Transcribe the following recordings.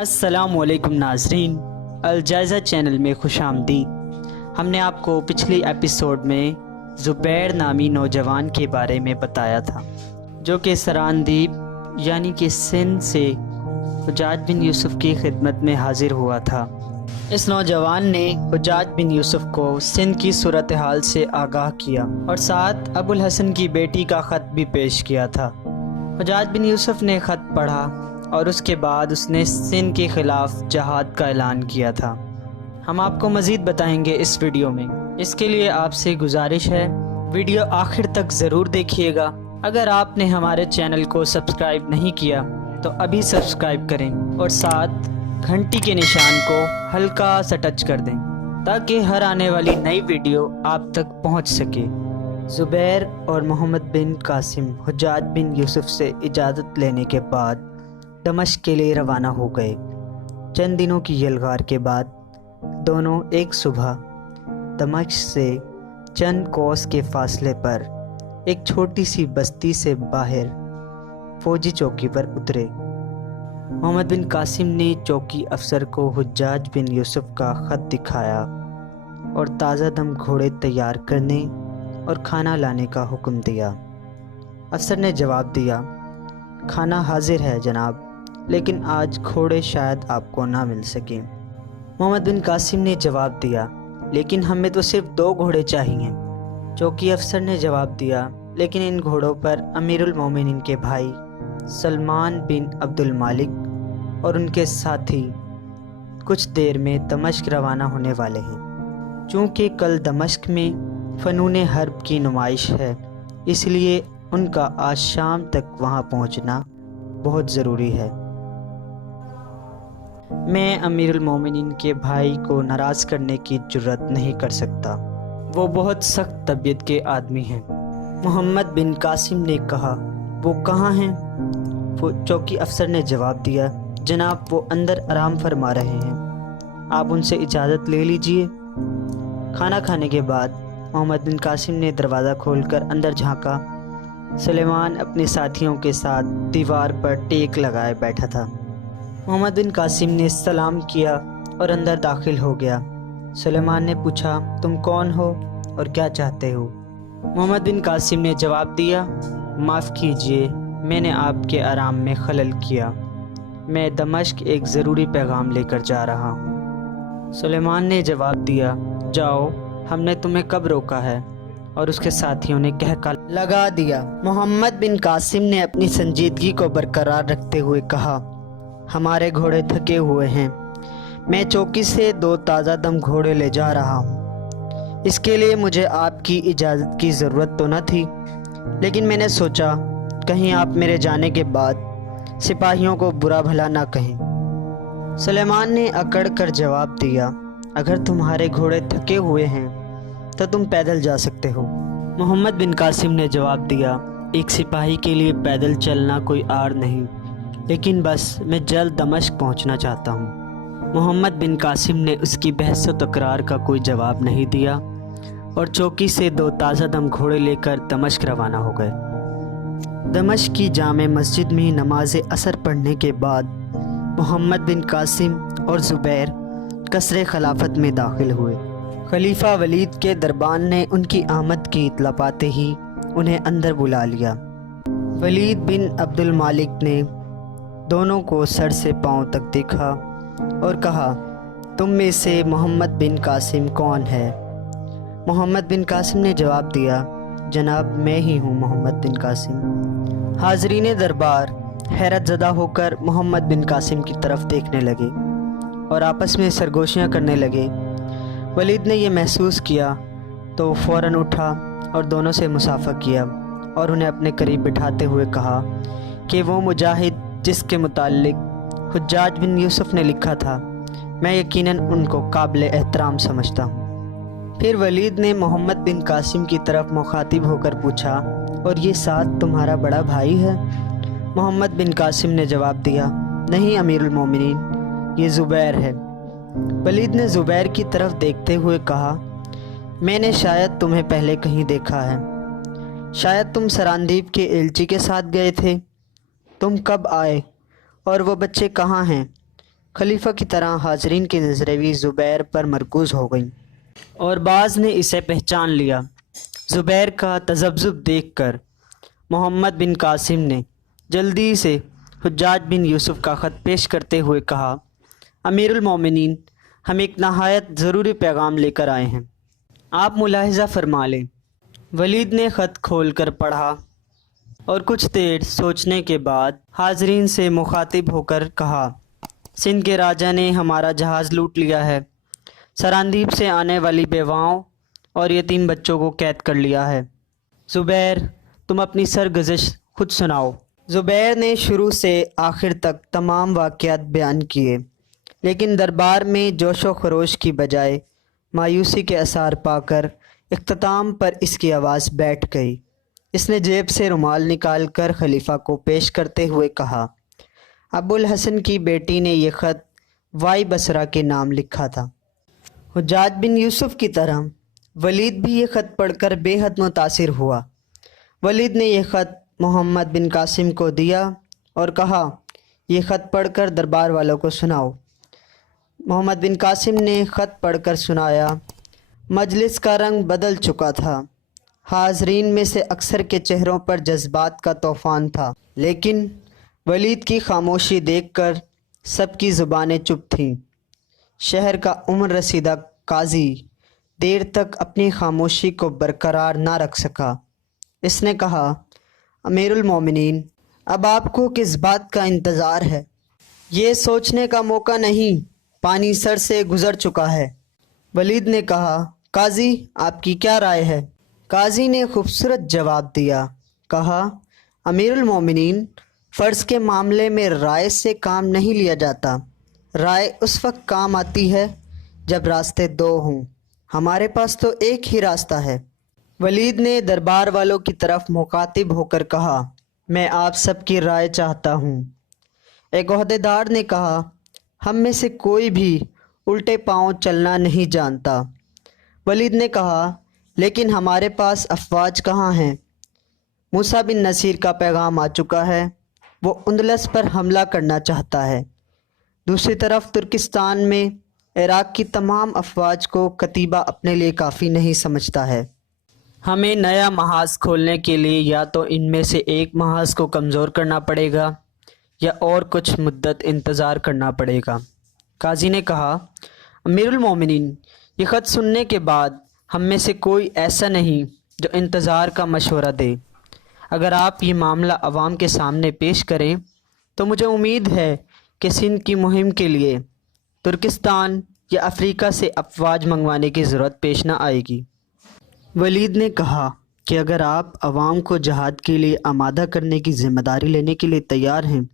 السلام علیکم ناظرین، الجائزہ چینل میں خوش آمدید۔ ہم نے آپ کو پچھلی ایپیسوڈ میں زبیر نامی نوجوان کے بارے میں بتایا تھا، جو کہ سراندیپ یعنی کہ سندھ سے حجاج بن یوسف کی خدمت میں حاضر ہوا تھا۔ اس نوجوان نے حجاج بن یوسف کو سندھ کی صورتحال سے آگاہ کیا اور ساتھ ابو الحسن کی بیٹی کا خط بھی پیش کیا تھا۔ حجاج بن یوسف نے خط پڑھا اور اس کے بعد اس نے سندھ کے خلاف جہاد کا اعلان کیا تھا۔ ہم آپ کو مزید بتائیں گے اس ویڈیو میں، اس کے لیے آپ سے گزارش ہے ویڈیو آخر تک ضرور دیکھیے گا۔ اگر آپ نے ہمارے چینل کو سبسکرائب نہیں کیا تو ابھی سبسکرائب کریں اور ساتھ گھنٹی کے نشان کو ہلکا سا ٹچ کر دیں تاکہ ہر آنے والی نئی ویڈیو آپ تک پہنچ سکے۔ زبیر اور محمد بن قاسم حجاج بن یوسف سے اجازت لینے کے بعد دمشق کے لیے روانہ ہو گئے۔ چند دنوں کی یلغار کے بعد دونوں ایک صبح دمشق سے چند کوس کے فاصلے پر ایک چھوٹی سی بستی سے باہر فوجی چوکی پر اترے۔ محمد بن قاسم نے چوکی افسر کو حجاج بن یوسف کا خط دکھایا اور تازہ دم گھوڑے تیار کرنے اور کھانا لانے کا حکم دیا۔ افسر نے جواب دیا، کھانا حاضر ہے جناب، لیکن آج گھوڑے شاید آپ کو نہ مل سکیں۔ محمد بن قاسم نے جواب دیا، لیکن ہمیں تو صرف 2 گھوڑے چاہیے۔ چوکی افسر نے جواب دیا، لیکن ان گھوڑوں پر امیر المومنین کے بھائی سلمان بن عبد المالک اور ان کے ساتھی کچھ دیر میں دمشق روانہ ہونے والے ہیں۔ چونکہ کل دمشق میں فنون حرب کی نمائش ہے، اس لیے ان کا آج شام تک وہاں پہنچنا بہت ضروری ہے۔ میں امیر المومنین کے بھائی کو ناراض کرنے کی جرات نہیں کر سکتا، وہ بہت سخت طبیعت کے آدمی ہیں۔ محمد بن قاسم نے کہا، وہ کہاں ہیں؟ چوکی افسر نے جواب دیا، جناب وہ اندر آرام فرما رہے ہیں، آپ ان سے اجازت لے لیجئے۔ کھانا کھانے کے بعد محمد بن قاسم نے دروازہ کھول کر اندر جھانکا۔ سلیمان اپنے ساتھیوں کے ساتھ دیوار پر ٹیک لگائے بیٹھا تھا۔ محمد بن قاسم نے سلام کیا اور اندر داخل ہو گیا۔ سلیمان نے پوچھا، تم کون ہو اور کیا چاہتے ہو؟ محمد بن قاسم نے جواب دیا، معاف کیجئے، میں نے آپ کے آرام میں خلل کیا، میں دمشق ایک ضروری پیغام لے کر جا رہا ہوں۔ سلیمان نے جواب دیا، جاؤ، ہم نے تمہیں کب روکا ہے؟ اور اس کے ساتھیوں نے کہکا لگا دیا۔ محمد بن قاسم نے اپنی سنجیدگی کو برقرار رکھتے ہوئے کہا، ہمارے گھوڑے تھکے ہوئے ہیں، میں چوکی سے 2 تازہ دم گھوڑے لے جا رہا ہوں، اس کے لیے مجھے آپ کی اجازت کی ضرورت تو نہ تھی، لیکن میں نے سوچا کہیں آپ میرے جانے کے بعد سپاہیوں کو برا بھلا نہ کہیں۔ سلیمان نے اکڑ کر جواب دیا، اگر تمہارے گھوڑے تھکے ہوئے ہیں تو تم پیدل جا سکتے ہو۔ محمد بن قاسم نے جواب دیا، ایک سپاہی کے لیے پیدل چلنا کوئی آر نہیں، لیکن بس میں جلد دمشق پہنچنا چاہتا ہوں۔ محمد بن قاسم نے اس کی بحث و تکرار کا کوئی جواب نہیں دیا اور چوکی سے 2 تازہ دم گھوڑے لے کر دمشق روانہ ہو گئے۔ دمشق کی جامع مسجد میں نماز عصر پڑھنے کے بعد محمد بن قاسم اور زبیر قصر خلافت میں داخل ہوئے۔ خلیفہ ولید کے دربان نے ان کی آمد کی اطلاع پاتے ہی انہیں اندر بلا لیا۔ ولید بن عبد المالک نے دونوں کو سر سے پاؤں تک دیکھا اور کہا، تم میں سے محمد بن قاسم کون ہے؟ محمد بن قاسم نے جواب دیا، جناب میں ہی ہوں محمد بن قاسم۔ حاضرین دربار حیرت زدہ ہو کر محمد بن قاسم کی طرف دیکھنے لگے اور آپس میں سرگوشیاں کرنے لگے۔ ولید نے یہ محسوس کیا تو فوراً اٹھا اور دونوں سے مصافحہ کیا اور انہیں اپنے قریب بٹھاتے ہوئے کہا کہ وہ مجاہد جس کے متعلق حجاج بن یوسف نے لکھا تھا، میں یقیناً ان کو قابل احترام سمجھتا ہوں۔ پھر ولید نے محمد بن قاسم کی طرف مخاطب ہو کر پوچھا، اور یہ ساتھ تمہارا بڑا بھائی ہے؟ محمد بن قاسم نے جواب دیا، نہیں امیر المومنین، یہ زبیر ہے۔ ولید نے زبیر کی طرف دیکھتے ہوئے کہا، میں نے شاید تمہیں پہلے کہیں دیکھا ہے، شاید تم سراندیپ کے ایلچی کے ساتھ گئے تھے، تم کب آئے اور وہ بچے کہاں ہیں؟ खलीफा की तरह हाजरीन की नज़रें भी ज़ुबैर पर मरकूज़ हो गईं और बाज़ ने इसे पहचान लिया। ज़ुबैर का तज़ब्ज़ुब देखकर मोहम्मद बिन कासिम ने जल्दी से हुज्जाज बिन यूसुफ का ख़त पेश करते हुए कहा, अमीरुल मोमिनीन, हम एक नहायत ज़रूरी पैगाम लेकर आए हैं, आप मुलाहिज़ा फरमा लें। वलीद ने ख़त खोल कर पढ़ा और कुछ देर सोचने के बाद हाजरीन से मुखातिब होकर कहा, सिंध के राजा ने हमारा जहाज़ लूट लिया है, सरांदीप से आने वाली बेवाओं और यतीम बच्चों को कैद कर लिया है। ज़ुबैर, तुम अपनी सरगुज़श्त खुद सुनाओ। ज़ुबैर ने शुरू से आखिर तक तमाम वाक़यात बयान किए, लेकिन दरबार में जोश व खरोश की बजाय मायूसी के आसार पाकर इख्तिताम पर इसकी आवाज़ बैठ गई। इसने जेब से रुमाल निकाल कर खलीफा को पेश करते हुए कहा, अबुल हसन की बेटी ने यह ख़त वाई बसरा के नाम लिखा था। हुज्जाज बिन यूसुफ की तरह वलीद भी ये ख़त पढ़कर बेहद मुतासिर हुआ। वलीद ने यह ख़त मोहम्मद बिन कासिम को दिया और कहा, यह ख़त पढ़कर दरबार वालों को सुनाओ। मोहम्मद बिन कासिम ने ख़त पढ़कर सुनाया। मजलिस का रंग बदल चुका था। हाज़रीन में से अक्सर के चेहरों पर जज्बात का तूफ़ान था, लेकिन वलीद की खामोशी देखकर सबकी ज़ुबानें चुप थीं। शहर का उम्र रसीदा काजी देर तक अपनी खामोशी को बरकरार ना रख सका। इसने कहा, अमीरुल मोमिनीन, अब आपको किस बात का इंतज़ार है? ये सोचने का मौका नहीं, पानी सर से गुज़र चुका है। वलीद ने कहा, काजी, आपकी क्या राय है? काजी ने खूबसूरत जवाब दिया। कहा, अमीरुल मोमिनीन, फ़र्ज़ के मामले में राय से काम नहीं लिया जाता। राय उस वक्त काम आती है जब रास्ते दो हों। हमारे पास तो एक ही रास्ता है। वलीद ने दरबार वालों की तरफ मुखातिब होकर कहा, मैं आप सबकी राय चाहता हूँ। एक ओहदेदार ने कहा, हम में से कोई भी उल्टे पांव चलना नहीं जानता। वलीद ने कहा, लेकिन हमारे पास अफवाज कहाँ हैं? मूसा बिन नसीर का पैगाम आ चुका है, वो उंदलस पर हमला करना चाहता है। दूसरी तरफ तुर्किस्तान में इराक़ की तमाम अफवाज को कतीबा अपने लिए काफ़ी नहीं समझता है। हमें नया महाज खोलने के लिए या तो इनमें से एक महाज को कमज़ोर करना पड़ेगा या और कुछ मुद्दत इंतज़ार करना पड़ेगा। काजी ने कहा, अमीरुल मोमिनीन, ये ख़त सुनने के बाद हम में से कोई ऐसा नहीं जो इंतज़ार का मशवरा दे। अगर आप ये मामला अवाम के सामने पेश करें तो मुझे उम्मीद है कि सिंध की मुहिम के लिए तुर्किस्तान या अफ्रीका से अफवाज मंगवाने की ज़रूरत पेश न आएगी। वलीद ने कहा कि अगर आप अवाम को जहाद के लिए आमादा करने की ज़िम्मेदारी लेने के लिए तैयार हैं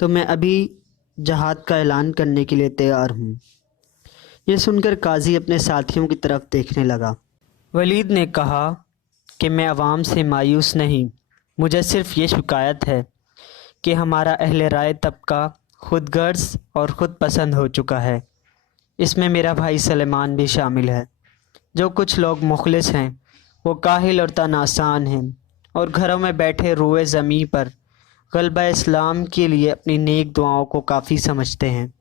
तो मैं अभी जहाद का ऐलान करने के लिए तैयार हूँ। ये सुनकर काजी अपने साथियों की तरफ देखने लगा। वलीद ने कहा कि मैं अवाम से मायूस नहीं, मुझे सिर्फ़ ये शिकायत है कि हमारा अहले राय तबका खुद गर्ज और ख़ुद पसंद हो चुका है। इसमें मेरा भाई सलेमान भी शामिल है। जो कुछ लोग मुखलिस हैं वो काहिल और तनासान हैं और घरों में बैठे रूए ज़मीं पर ग़लबा इस्लाम के लिए अपनी नेक दुआओं को काफ़ी समझते हैं।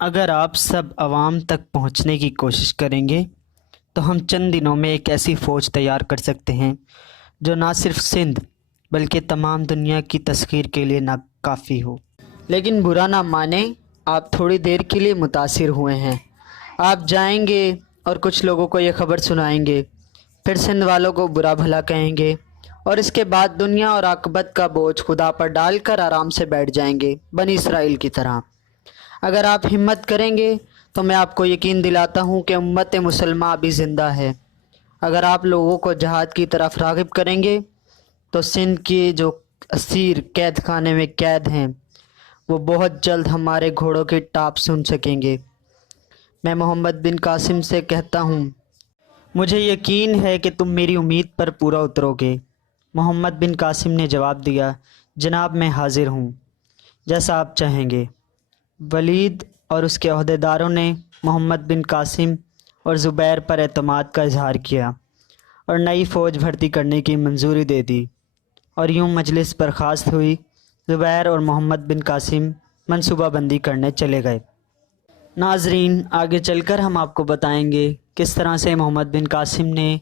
अगर आप सब अवाम तक पहुंचने की कोशिश करेंगे तो हम चंद दिनों में एक ऐसी फ़ौज तैयार कर सकते हैं जो ना सिर्फ सिंध बल्कि तमाम दुनिया की तस्खीर के लिए ना काफ़ी हो। लेकिन बुरा ना माने, आप थोड़ी देर के लिए मुतासिर हुए हैं। आप जाएंगे और कुछ लोगों को ये ख़बर सुनाएंगे, फिर सिंध वालों को बुरा भला कहेंगे और इसके बाद दुनिया और आक़िबत का बोझ खुदा पर डालकर आराम से बैठ जाएंगे, बनी इसराइल की तरह। अगर आप हिम्मत करेंगे तो मैं आपको यकीन दिलाता हूँ कि उम्मत मुसलमान अभी ज़िंदा है। अगर आप लोगों को जहाद की तरफ राग़िब करेंगे तो सिंध के जो असीर कैद खाने में कैद हैं वो बहुत जल्द हमारे घोड़ों की टाप सुन सकेंगे। मैं मोहम्मद बिन कासिम से कहता हूँ, मुझे यकीन है कि तुम मेरी उम्मीद पर पूरा उतरोगे। मोहम्मद बिन कासिम ने जवाब दिया, जनाब, मैं हाज़िर हूँ, जैसा आप चाहेंगे। वलीद और उसके अहदेदारों ने मोहम्मद बिन कासिम और ज़ुबैर पर एतमाद का इजहार किया और नई फ़ौज भर्ती करने की मंजूरी दे दी और यूं मजलिस बर्खास्त हुई। ज़ुबैर और मोहम्मद बिन कासिम منصوبہ بندی کرنے چلے گئے۔ ناظرین، آگے چل کر ہم آپ کو بتائیں گے کس طرح سے محمد بن قاسم نے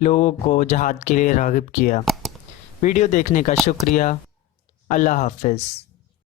لوگوں کو جہاد کے لیے راغب کیا۔ ویڈیو دیکھنے کا شکریہ۔ اللہ حافظ۔